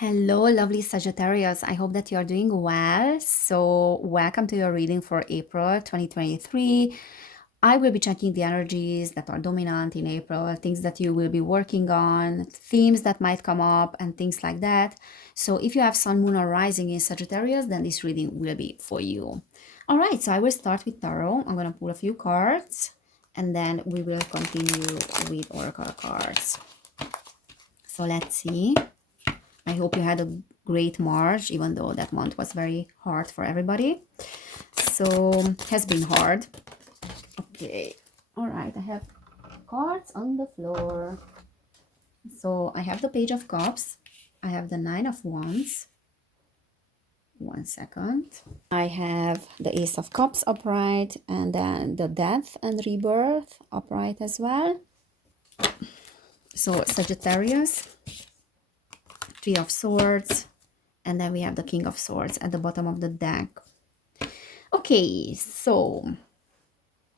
Hello, lovely Sagittarius. I hope that you are doing well. So, welcome to your reading for April 2023. I will be checking the energies that are dominant in April, things that you will be working on, themes that might come up, and things like that. So, if you have Sun, Moon, or Rising in Sagittarius, then this reading will be for you. All right, so I will start with Tarot. I'm going to pull a few cards and then we will continue with Oracle cards. So, let's see. I hope you had a great March, even though that month was very hard for everybody. So, has been hard. Okay. All right. I have cards on the floor. So, I have the Page of Cups. I have the Nine of Wands. 1 second. I have the Ace of Cups upright and then the Death and Rebirth upright as well. So, Sagittarius. Three of Swords, and then we have the King of Swords at the bottom of the deck. Okay, so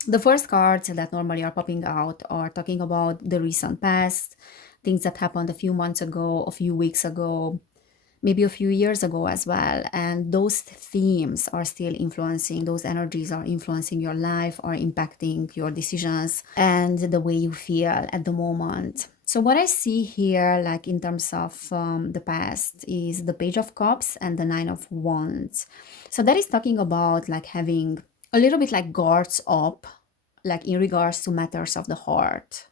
the first cards that normally are popping out are talking about the recent past, things that happened a few months ago, a few weeks ago, maybe a few years ago as well. And those themes are still influencing, those energies are influencing your life, are impacting your decisions and the way you feel at the moment. So what I see here, like in terms of the past, is the Page of Cups and the Nine of Wands. So that is talking about like having a little bit like guards up, like in regards to matters of the heart,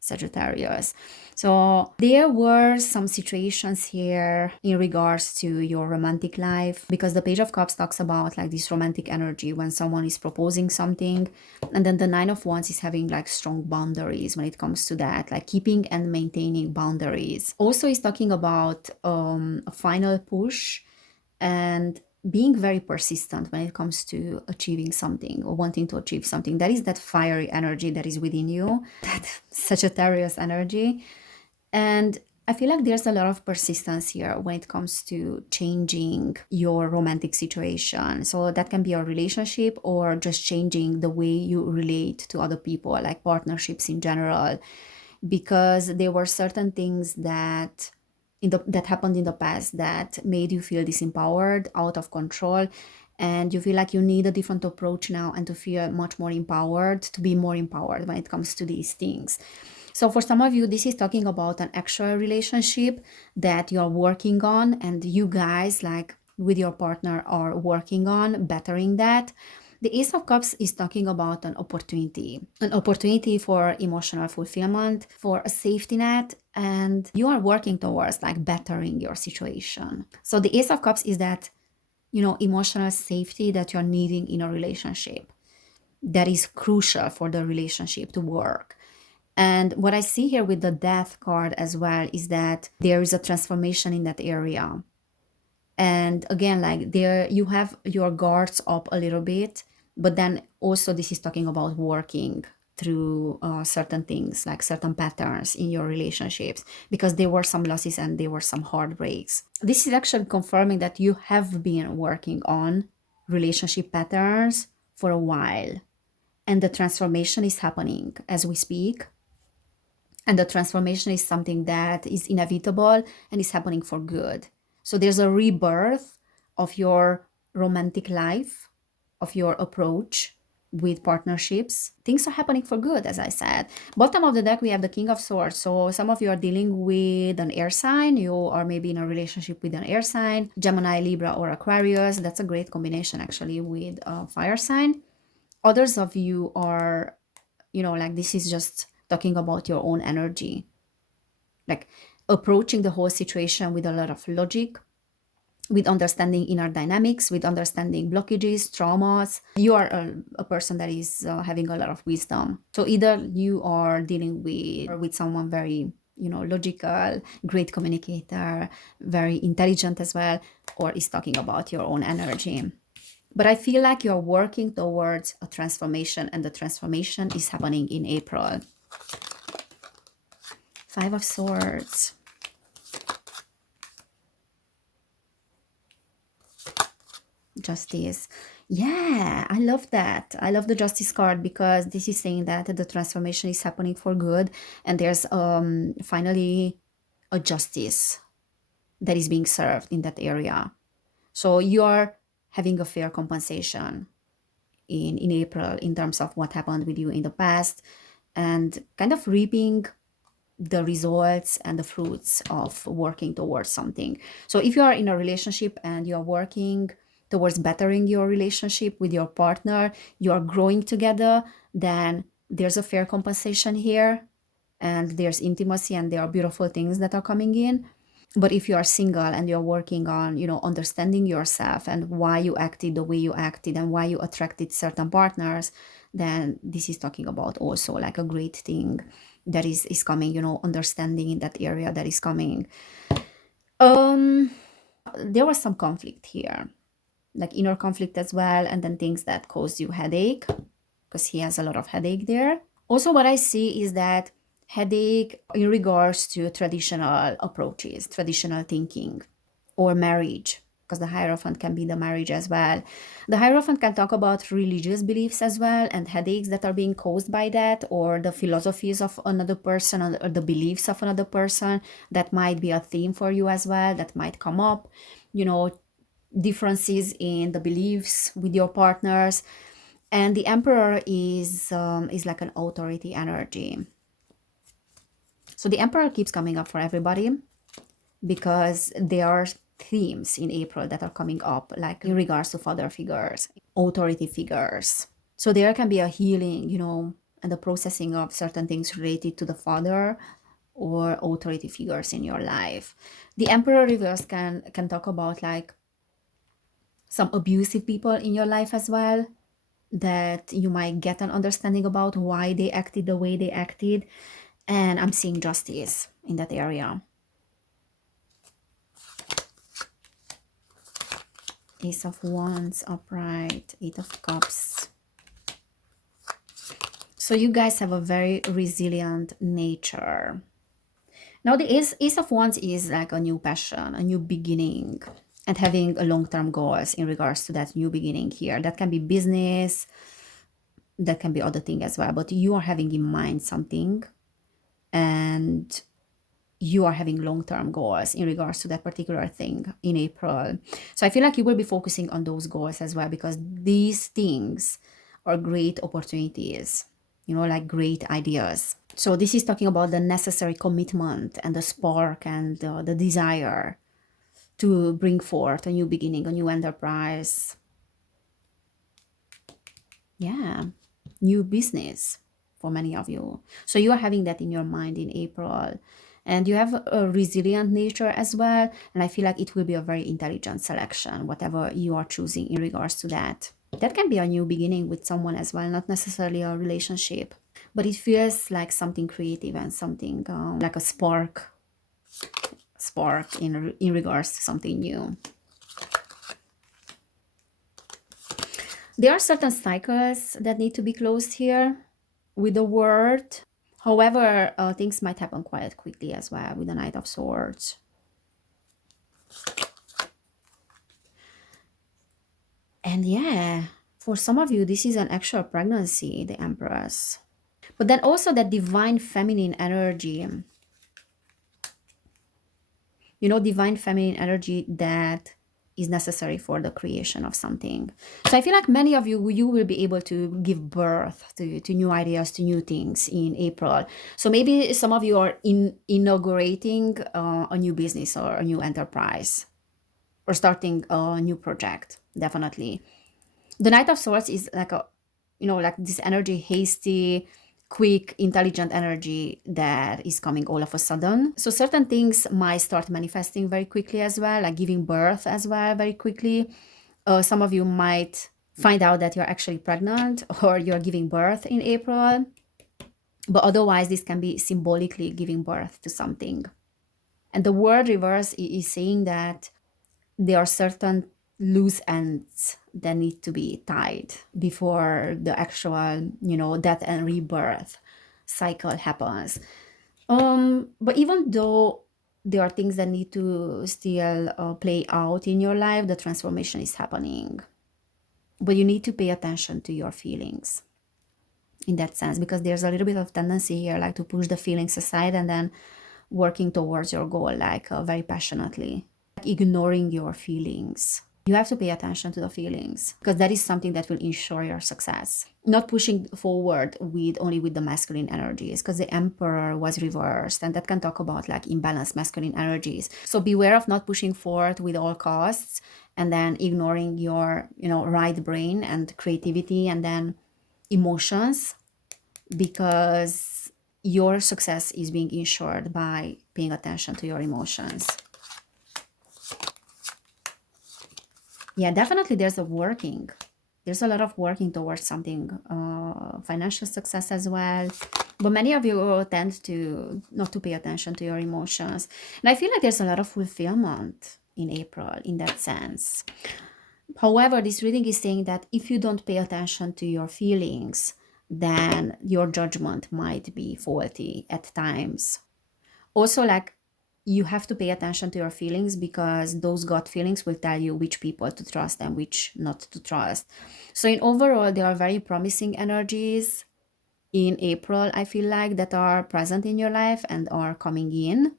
Sagittarius. So there were some situations here in regards to your romantic life, because the Page of Cups talks about like this romantic energy when someone is proposing something, and then the Nine of Wands is having like strong boundaries when it comes to that, like keeping and maintaining boundaries. Also is talking about a final push and being very persistent when it comes to achieving something or wanting to achieve something. That is that fiery energy that is within you, that Sagittarius energy. And I feel like there's a lot of persistence here when it comes to changing your romantic situation. So that can be a relationship or just changing the way you relate to other people, like partnerships in general, because there were certain things that that happened in the past that made you feel disempowered, out of control, and you feel like you need a different approach now and to feel much more empowered, to be more empowered when it comes to these things. So for some of you, this is talking about an actual relationship that you're working on, and you guys, like with your partner, are working on bettering that. The Ace of Cups is talking about an opportunity for emotional fulfillment, for a safety net, and you are working towards like bettering your situation. So the Ace of Cups is that, emotional safety that you're needing in a relationship that is crucial for the relationship to work. And what I see here with the Death card as well is that there is a transformation in that area. And again, like there you have your guards up a little bit, but then also this is talking about working through certain things, like certain patterns in your relationships, because there were some losses and there were some heartbreaks. This is actually confirming that you have been working on relationship patterns for a while, and the transformation is happening as we speak. And the transformation is something that is inevitable and is happening for good. So there's a rebirth of your romantic life, of your approach with partnerships. Things are happening for good, as I said. Bottom of the deck, we have the King of Swords. So some of you are dealing with an air sign. You are maybe in a relationship with an air sign, Gemini, Libra, or Aquarius. That's a great combination, actually, with a fire sign. Others of you are, like this is just talking about your own energy, like approaching the whole situation with a lot of logic, with understanding inner dynamics, with understanding blockages, traumas. You are a person that is having a lot of wisdom. So either you are dealing with someone very, logical, great communicator, very intelligent as well, or is talking about your own energy. But I feel like you're working towards a transformation, and the transformation is happening in April. Five of Swords. Justice. Yeah, I love that. I love the Justice card because this is saying that the transformation is happening for good, and there's finally a justice that is being served in that area. So you're having a fair compensation in April in terms of what happened with you in the past, and kind of reaping the results and the fruits of working towards something. So if you are in a relationship and you're working towards bettering your relationship with your partner, you are growing together, then there's a fair compensation here, and there's intimacy, and there are beautiful things that are coming in. But if you are single and you're working on, understanding yourself and why you acted the way you acted and why you attracted certain partners, then this is talking about also like a great thing that is coming, understanding in that area that is coming. Um, there was some conflict here, like inner conflict as well, and then things that cause you headache, because he has a lot of headache there. Also, what I see is that headache in regards to traditional approaches, traditional thinking, or marriage, because the Hierophant can be the marriage as well. The Hierophant can talk about religious beliefs as well, and headaches that are being caused by that, or the philosophies of another person, or the beliefs of another person. That might be a theme for you as well, that might come up. You know, differences in the beliefs with your partners. And the Emperor is like an authority energy. So the Emperor keeps coming up for everybody, because there are themes in April that are coming up, like in regards to father figures, authority figures. So there can be a healing, and the processing of certain things related to the father or authority figures in your life. The Emperor reverse can talk about like some abusive people in your life as well, that you might get an understanding about why they acted the way they acted. And I'm seeing justice in that area. Ace of Wands upright, Eight of Cups. So you guys have a very resilient nature. Now the Ace of Wands is like a new passion, a new beginning, and having a long-term goals in regards to that new beginning here. That can be business, that can be other thing as well, but you are having in mind something, and you are having long-term goals in regards to that particular thing in April. So I feel like you will be focusing on those goals as well, because these things are great opportunities, like great ideas. So this is talking about the necessary commitment and the spark and the desire to bring forth a new beginning, a new enterprise. Yeah, new business for many of you. So you are having that in your mind in April. And you have a resilient nature as well. And I feel like it will be a very intelligent selection, whatever you are choosing in regards to that. That can be a new beginning with someone as well, not necessarily a relationship. But it feels like something creative and something like a spark in regards to something new. There are certain cycles that need to be closed here with the word. However, things might happen quite quickly as well with the Knight of Swords. And yeah, for some of you, this is an actual pregnancy, the Empress. But then also that divine feminine energy. Divine feminine energy that is necessary for the creation of something. So I feel like many of you will be able to give birth to new ideas, to new things in April. So maybe some of you are inaugurating a new business or a new enterprise, or starting a new project, definitely. The Knight of Swords is like like this energy, hasty, quick, intelligent energy that is coming all of a sudden. So certain things might start manifesting very quickly as well, like giving birth as well very quickly. Some of you might find out that you're actually pregnant or you're giving birth in April. But otherwise, this can be symbolically giving birth to something. And the word reverse is saying that there are certain loose ends that need to be tied before the actual, death and rebirth cycle happens. But even though there are things that need to still play out in your life, the transformation is happening. But you need to pay attention to your feelings in that sense, because there's a little bit of tendency here, like to push the feelings aside and then working towards your goal, like very passionately. ignoring your feelings. You have to pay attention to the feelings because that is something that will ensure your success. Not pushing forward with only with the masculine energies, because the emperor was reversed, and that can talk about like imbalanced masculine energies. So beware of not pushing forward with all costs and then ignoring your, right brain and creativity and then emotions, because your success is being ensured by paying attention to your emotions. Yeah, definitely there's a lot of working towards something, financial success as well. But many of you tend to not to pay attention to your emotions. And I feel like there's a lot of fulfillment in April in that sense. However, this reading is saying that if you don't pay attention to your feelings, then your judgment might be faulty at times. Also, like, you have to pay attention to your feelings, because those gut feelings will tell you which people to trust and which not to trust. So in overall, there are very promising energies in April, I feel like, that are present in your life and are coming in.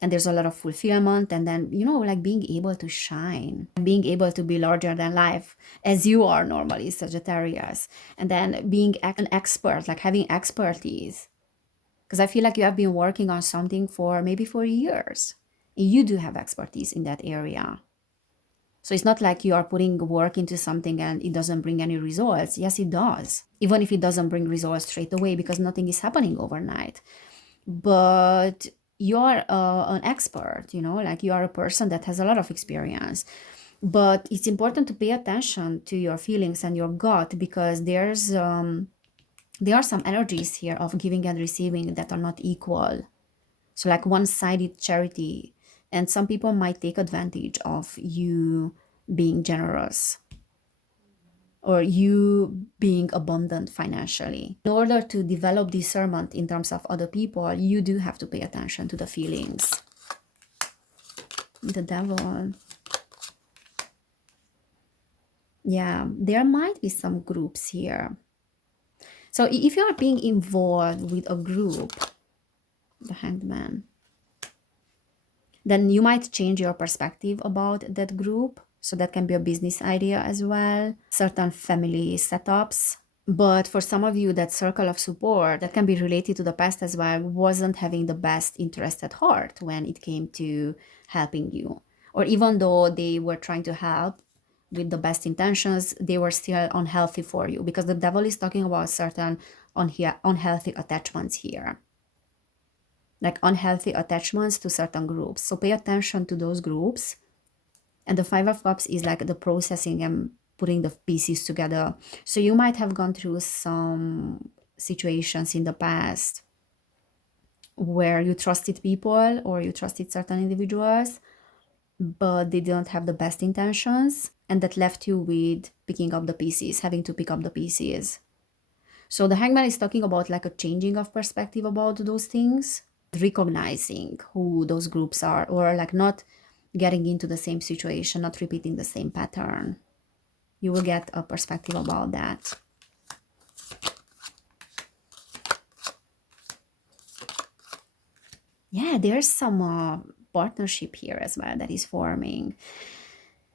And there's a lot of fulfillment, and then, like being able to shine, being able to be larger than life as you are normally, Sagittarius. And then being an expert, like having expertise, because I feel like you have been working on something for maybe 4 years. You do have expertise in that area. So it's not like you are putting work into something and it doesn't bring any results. Yes, it does. Even if it doesn't bring results straight away, because nothing is happening overnight. But you're an expert, like you are a person that has a lot of experience. But it's important to pay attention to your feelings and your gut, because there are some energies here of giving and receiving that are not equal. So like one-sided charity. And some people might take advantage of you being generous or you being abundant financially. In order to develop discernment in terms of other people, you do have to pay attention to the feelings. The devil. Yeah, there might be some groups here. So if you are being involved with a group, the Hanged Man, then you might change your perspective about that group. So that can be a business idea as well, certain family setups. But for some of you, that circle of support that can be related to the past as well wasn't having the best interest at heart when it came to helping you. Or even though they were trying to help with the best intentions, they were still unhealthy for you, because the devil is talking about certain unhealthy attachments here. Like unhealthy attachments to certain groups. So pay attention to those groups. And the Five of Cups is like the processing and putting the pieces together. So you might have gone through some situations in the past where you trusted people or you trusted certain individuals, but they didn't have the best intentions, and that left you with picking up the pieces, having to pick up the pieces. So the Hangman is talking about like a changing of perspective about those things, recognizing who those groups are, or like not getting into the same situation, not repeating the same pattern. You will get a perspective about that. Yeah, there's some partnership here as well that is forming.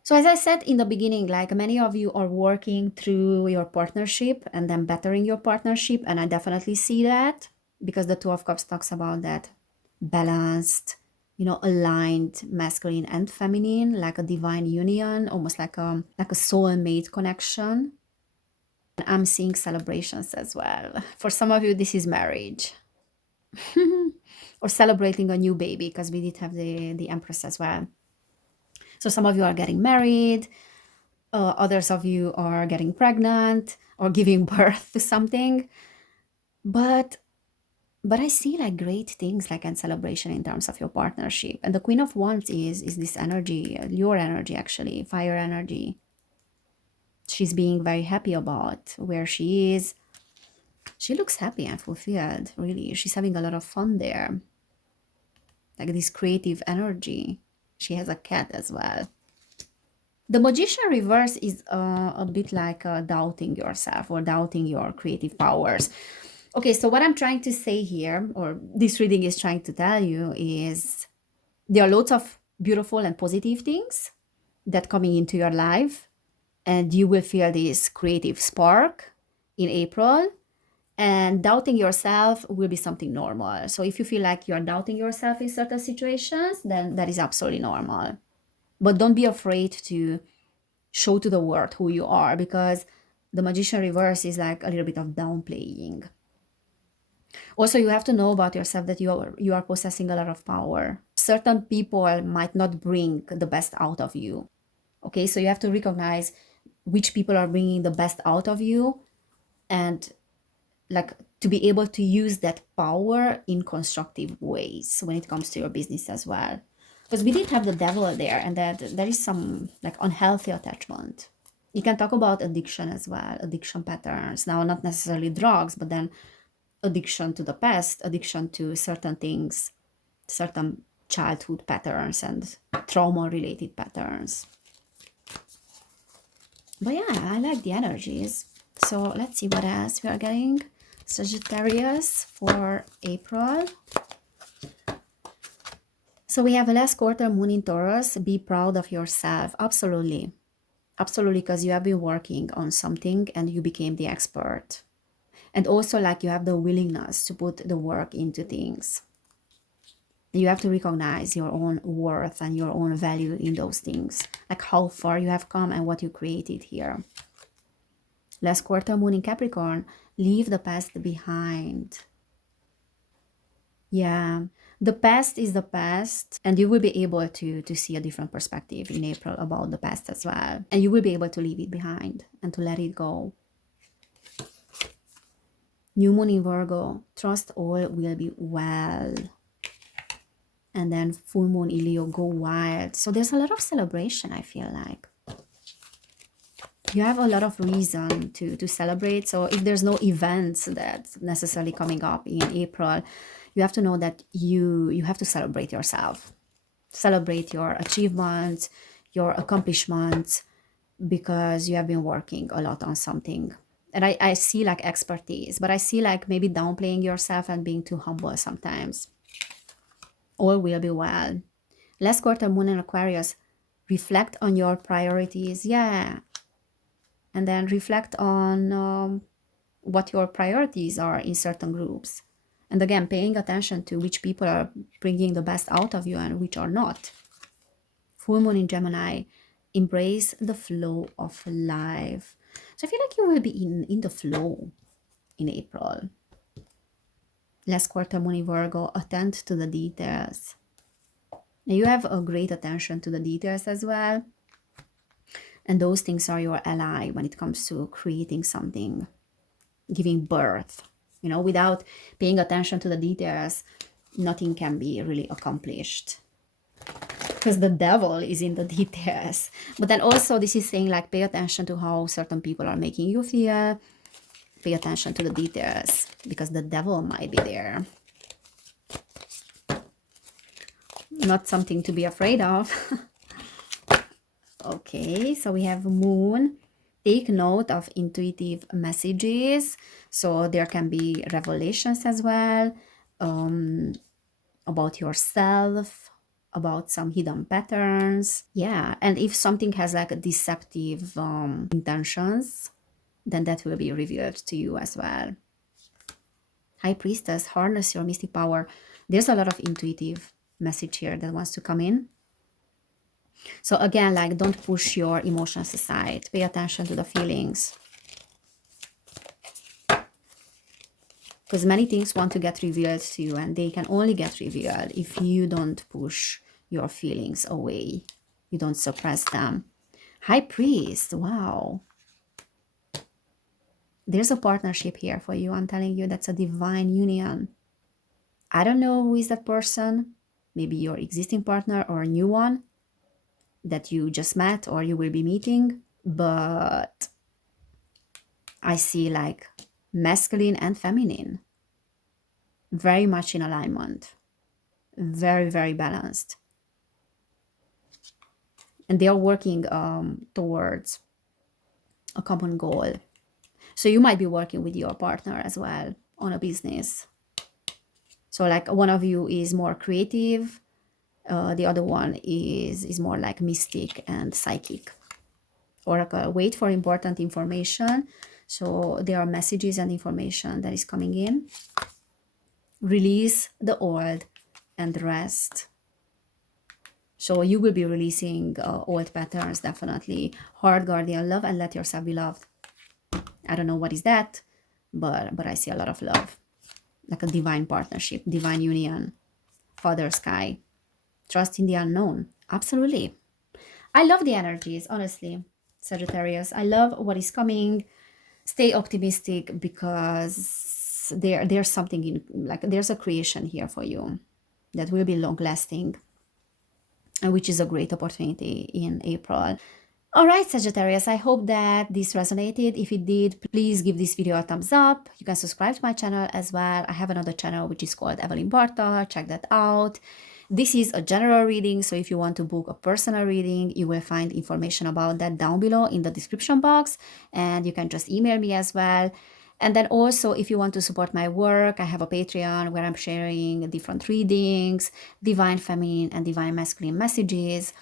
So as I said in the beginning, like many of you are working through your partnership and then bettering your partnership. And I definitely see that, because the Two of Cups talks about that balanced, aligned masculine and feminine, like a divine union, almost like a soulmate connection. And I'm seeing celebrations as well. For some of you, this is marriage. Or celebrating a new baby, because we did have the Empress as well. So some of you are getting married, others of you are getting pregnant or giving birth to something. But I see like great things like and celebration in terms of your partnership. And the Queen of Wands is this energy, your energy actually, fire energy. She's being very happy about where she is. She looks happy and fulfilled, really. She's having a lot of fun there. Like this creative energy. She has a cat as well. The Magician reverse is a bit like doubting yourself or doubting your creative powers. Okay, so what I'm trying to say here, or this reading is trying to tell you, is there are lots of beautiful and positive things that coming into your life, and you will feel this creative spark in April. And doubting yourself will be something normal. So if you feel like you're doubting yourself in certain situations, then that is absolutely normal. But don't be afraid to show to the world who you are, because the magician reverse is like a little bit of downplaying. Also, you have to know about yourself that you are possessing a lot of power. Certain people might not bring the best out of you. Okay, so you have to recognize which people are bringing the best out of you, and like to be able to use that power in constructive ways when it comes to your business as well. Because we did have the devil there, and that there is some like unhealthy attachment. You can talk about addiction as well, addiction patterns. Now, not necessarily drugs, but then addiction to the past, addiction to certain things, certain childhood patterns and trauma related patterns. But yeah, I like the energies. So let's see what else we are getting. Sagittarius for April. So we have a last quarter moon in Taurus. Be proud of yourself. Absolutely. Absolutely, because you have been working on something and you became the expert. And also like you have the willingness to put the work into things. You have to recognize your own worth and your own value in those things. Like how far you have come and what you created here. Last quarter moon in Capricorn. Leave the past behind. Yeah, the past is the past, and you will be able to see a different perspective in April about the past as well. And you will be able to leave it behind and to let it go. New moon in Virgo. Trust all will be well. And then full moon in Leo. Go wild. So there's a lot of celebration, I feel like. You have a lot of reason to celebrate. So if there's no events that's necessarily coming up in April, you have to know that you have to celebrate yourself. Celebrate your achievements, your accomplishments, because you have been working a lot on something. And I see like expertise, but I see like maybe downplaying yourself and being too humble sometimes. All will be well. Last quarter moon in Aquarius. Reflect on your priorities. Yeah. And then reflect on what your priorities are in certain groups. And again, paying attention to which people are bringing the best out of you and which are not. Full moon in Gemini. Embrace the flow of life. So I feel like you will be in the flow in April. Last quarter moon in Virgo. Attend to the details. You have a great attention to the details as well. And those things are your ally when it comes to creating something, giving birth. You know, without paying attention to the details, nothing can be really accomplished. Because the devil is in the details. But then also this is saying like pay attention to how certain people are making you feel. Pay attention to the details because the devil might be there. Not something to be afraid of. Okay, so we have moon. Take note of intuitive messages. So there can be revelations as well about yourself, about some hidden patterns. Yeah, and if something has like deceptive intentions, then that will be revealed to you as well. High Priestess, harness your mystic power. There's a lot of intuitive message here that wants to come in. So again, like don't push your emotions aside. Pay attention to the feelings. Because many things want to get revealed to you, and they can only get revealed if you don't push your feelings away. You don't suppress them. High Priest, wow. There's a partnership here for you. I'm telling you, that's a divine union. I don't know who is that person. Maybe your existing partner or a new one that you just met or you will be meeting. But I see like masculine and feminine. Very much in alignment. Very, very balanced. And they are working towards a common goal. So you might be working with your partner as well on a business. So like one of you is more creative The other one is more like mystic and psychic. Oracle, wait for important information. So there are messages and information that is coming in. Release the old and rest. So you will be releasing old patterns, definitely. Heart guardian, love and let yourself be loved. I don't know what is that, but I see a lot of love, like a divine partnership, divine union. Father sky, trust in the unknown. Absolutely. I love the energies, honestly, Sagittarius. I love what is coming. Stay optimistic because there's something in, like there's a creation here for you that will be long lasting, and which is a great opportunity in April. All right, Sagittarius, I hope that this resonated. If it did, please give this video a thumbs up. You can subscribe to my channel as well. I have another channel which is called Evelin Barta. Check that out. This is a general reading, so if you want to book a personal reading, you will find information about that down below in the description box, and you can just email me as well. And then also, if you want to support my work, I have a Patreon where I'm sharing different readings, divine feminine and divine masculine messages,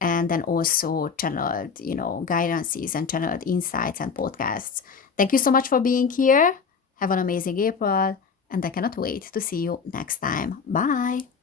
and then also channeled, guidances and channeled insights and podcasts. Thank you so much for being here. Have an amazing April, and I cannot wait to see you next time. Bye.